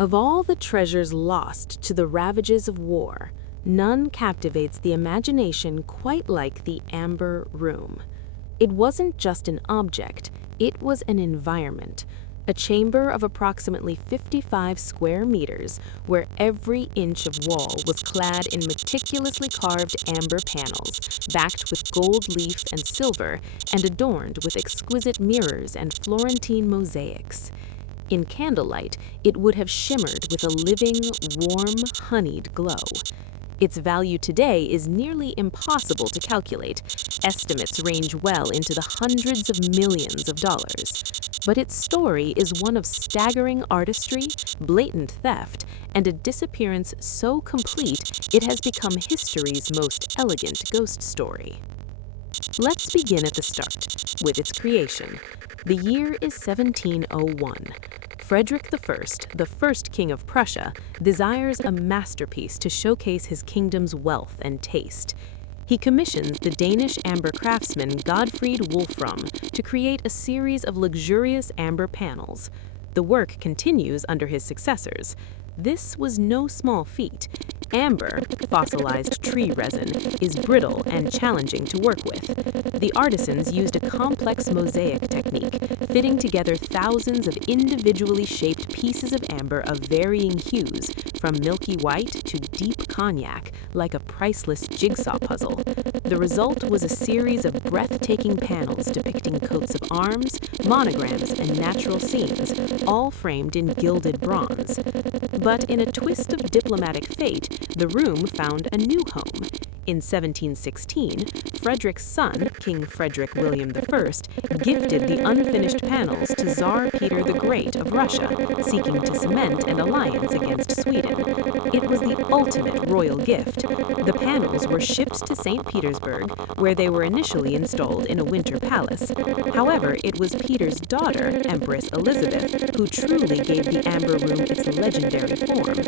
Of all the treasures lost to the ravages of war, none captivates the imagination quite like the Amber Room. It wasn't just an object, it was an environment, a chamber of approximately 55 square meters where every inch of wall was clad in meticulously carved amber panels, backed with gold leaf and silver, and adorned with exquisite mirrors and Florentine mosaics. In candlelight, it would have shimmered with a living, warm, honeyed glow. Its value today is nearly impossible to calculate. Estimates range well into the hundreds of millions of dollars. But its story is one of staggering artistry, blatant theft, and a disappearance so complete it has become history's most elegant ghost story. Let's begin at the start, with its creation. The year is 1701. Frederick I, the first king of Prussia, desires a masterpiece to showcase his kingdom's wealth and taste. He commissions the Danish amber craftsman Godfried Wolfram to create a series of luxurious amber panels. The work continues under his successors. This was no small feat. Amber, fossilized tree resin, is brittle and challenging to work with. The artisans used a complex mosaic technique, fitting together thousands of individually shaped pieces of amber of varying hues, from milky white to deep cognac, like a priceless jigsaw puzzle. The result was a series of breathtaking panels depicting coats of arms, monograms, and natural scenes, all framed in gilded bronze. But in a twist of diplomatic fate, the room found a new home. In 1716, Frederick's son, King Frederick William I, gifted the unfinished panels to Tsar Peter the Great of Russia, seeking to cement an alliance against Sweden. It was the ultimate royal gift. The panels were shipped to St. Petersburg, where they were initially installed in a winter palace. However, it was Peter's daughter, Empress Elizabeth, who truly gave the Amber Room its legendary form.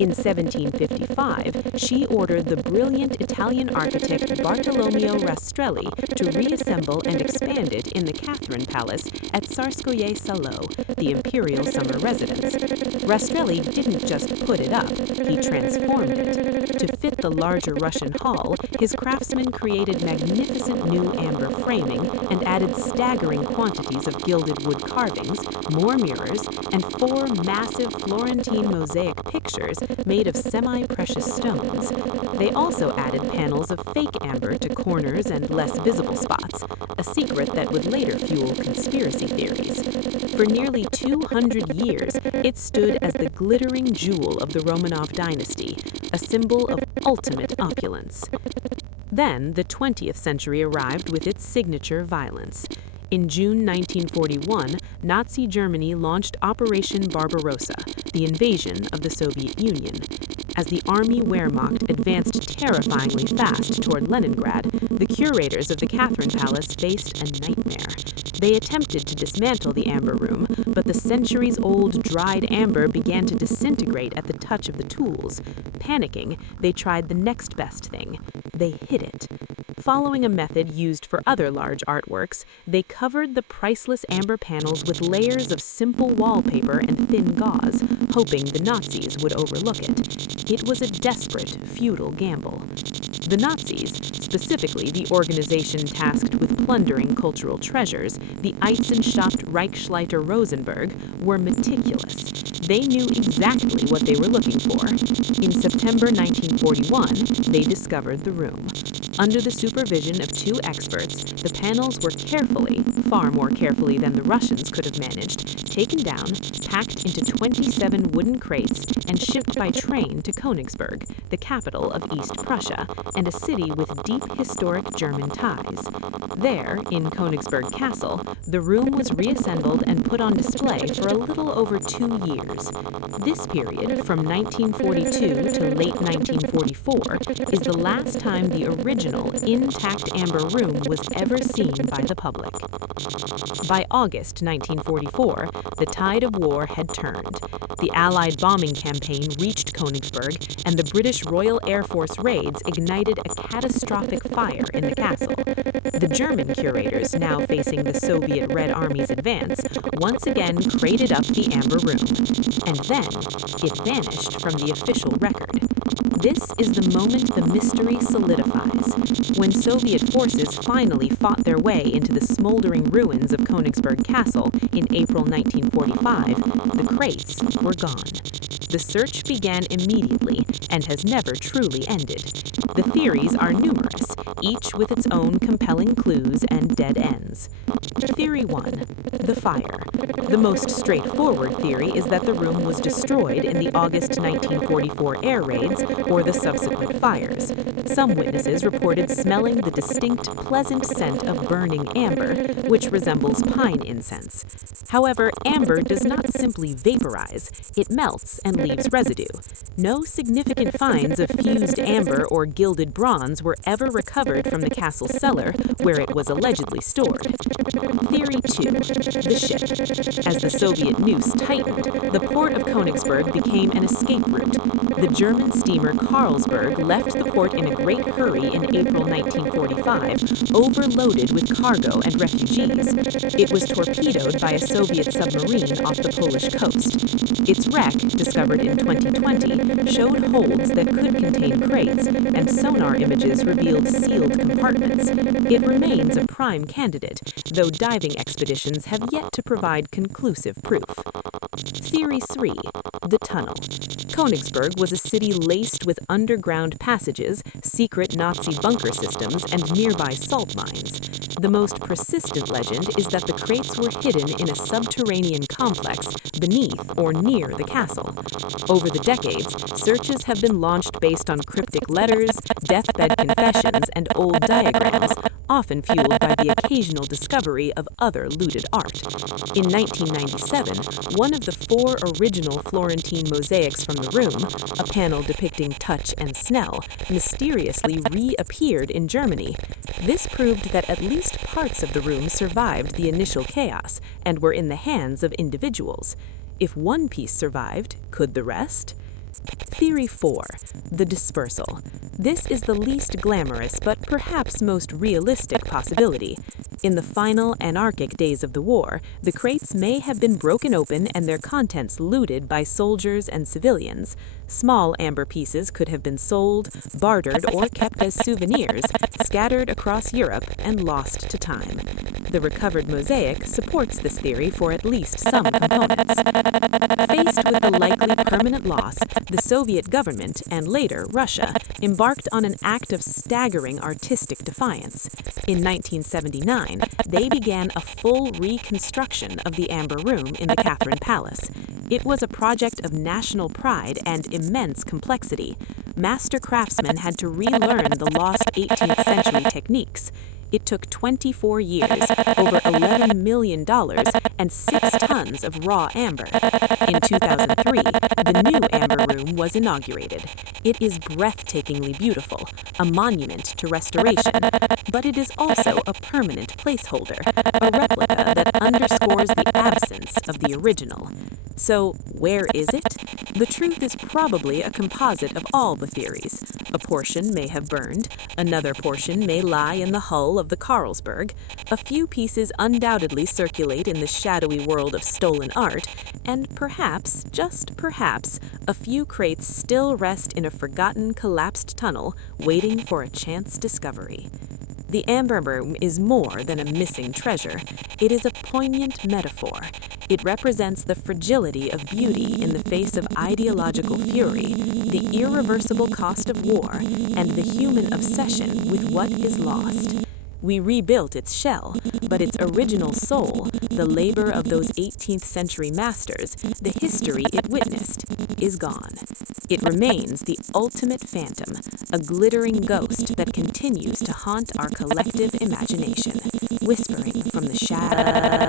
In 1755, she ordered the brilliant Italian architect Bartolomeo Rastrelli to reassemble and expand it in the Catherine Palace at Tsarskoye Selo, the imperial summer residence. Rastrelli didn't just put it up, he transformed it. To fit the larger Russian hall, his craftsmen created magnificent new amber framing and added staggering quantities of gilded wood carvings, more mirrors, and 4 massive Florentine mosaic pictures made of semi-precious stones. They also added panels of fake amber to corners and less visible spots, a secret that would later fuel conspiracy theories. For nearly 200 years, it stood as the glittering jewel of the Romanov dynasty, a symbol of ultimate opulence. Then, the 20th century arrived with its signature violence. In June 1941, Nazi Germany launched Operation Barbarossa, the invasion of the Soviet Union. As the Army Wehrmacht advanced terrifyingly fast toward Leningrad, the curators of the Catherine Palace faced a nightmare. They attempted to dismantle the Amber Room, but the centuries-old dried amber began to disintegrate at the touch of the tools. Panicking, they tried the next best thing. They hid it. Following a method used for other large artworks, they covered the priceless amber panels with layers of simple wallpaper and thin gauze, hoping the Nazis would overlook it. It was a desperate, futile gamble. The Nazis, specifically the organization tasked with plundering cultural treasures, the Eisenstadt Reichsleiter Rosenberg, were meticulous. They knew exactly what they were looking for. In September 1941, they discovered the room. Under the supervision of 2 experts, the panels were carefully, far more carefully than the Russians could have managed, taken down, packed into 27 wooden crates, and shipped by train to Königsberg, the capital of East Prussia, and a city with deep historic German ties. There, in Königsberg Castle, the room was reassembled and put on display for a little over 2 years. This period, from 1942 to late 1944, is the last time the original, intact amber room was ever seen by the public. By August 1944, the tide of war had turned. The Allied bombing campaign reached Königsberg, and the British Royal Air Force raids ignited a catastrophic fire in the castle. The German curators, now facing the Soviet Red Army's advance, once again crated up the Amber Room. And then, it vanished from the official record. This is the moment the mystery solidifies. When Soviet forces finally fought their way into the smoldering ruins of Königsberg Castle in April 1945, the crates were gone. The search began immediately and has never truly ended. The theories are numerous, each with its own compelling clues and dead ends. Theory 1. The fire. The most straightforward theory is that the room was destroyed in the August 1944 air raids or the subsequent fires. Some witnesses reported smelling the distinct, pleasant scent of burning amber, which resembles pine incense. However, amber does not simply vaporize, it melts and leaves residue. No significant finds of fused amber or gilded bronze were ever recovered from the castle cellar, where it was allegedly stored. Theory 2. The ship. As the Soviet noose tightened, the port of Königsberg became an escape route. The German steamer Karlsruhe left the port in a great hurry in April 1945, overloaded with cargo and refugees. It was torpedoed by a Soviet submarine off the Polish coast. Its wreck, discovered in 2020, showed holds that could contain crates, and sonar images revealed sealed compartments. It remains a prime candidate, though diving expeditions have yet to provide conclusive proof. Theory 3. The tunnel. Königsberg was a city laced with underground passages, secret Nazi bunker systems, and nearby salt mines. The most persistent legend is that the crates were hidden in a subterranean complex beneath or near the castle. Over the decades, searches have been launched based on cryptic letters, deathbed confessions, and old diagrams, often fueled by the occasional discovery of other looted art. In 1997, one of the 4 original Florentine mosaics from the room, a panel depicting touch and smell, mysteriously reappeared in Germany. This proved that at least parts of the room survived the initial chaos and were in the hands of individuals. If one piece survived, could the rest? Theory 4. The dispersal. This is the least glamorous but perhaps most realistic possibility. In the final anarchic days of the war, the crates may have been broken open and their contents looted by soldiers and civilians. Small amber pieces could have been sold, bartered, or kept as souvenirs, scattered across Europe and lost to time. The recovered mosaic supports this theory for at least some components. Faced with the likely permanent loss, the Soviet government, and later Russia, embarked on an act of staggering artistic defiance. In 1979, they began a full reconstruction of the Amber Room in the Catherine Palace. It was a project of national pride and immense complexity. Master craftsmen had to relearn the lost 18th century techniques. It took 24 years, over $11 million, and 6 tons of raw amber. In 2003, the new Amber Room was inaugurated. It is breathtakingly beautiful, a monument to restoration, but it is also a permanent placeholder, a replica that underscores the absence of the original. So, where is it? The truth is probably a composite of all the theories. A portion may have burned, another portion may lie in the hull of the Karlsruhe, a few pieces undoubtedly circulate in the shadowy world of stolen art, and perhaps, just perhaps, a few crates still rest in a forgotten, collapsed tunnel, waiting for a chance discovery. The Amber Room is more than a missing treasure. It is a poignant metaphor. It represents the fragility of beauty in the face of ideological fury, the irreversible cost of war, and the human obsession with what is lost. We rebuilt its shell, but its original soul, the labor of those 18th century masters, the history it witnessed, is gone. It remains the ultimate phantom, a glittering ghost that continues to haunt our collective imagination, whispering from the shadows.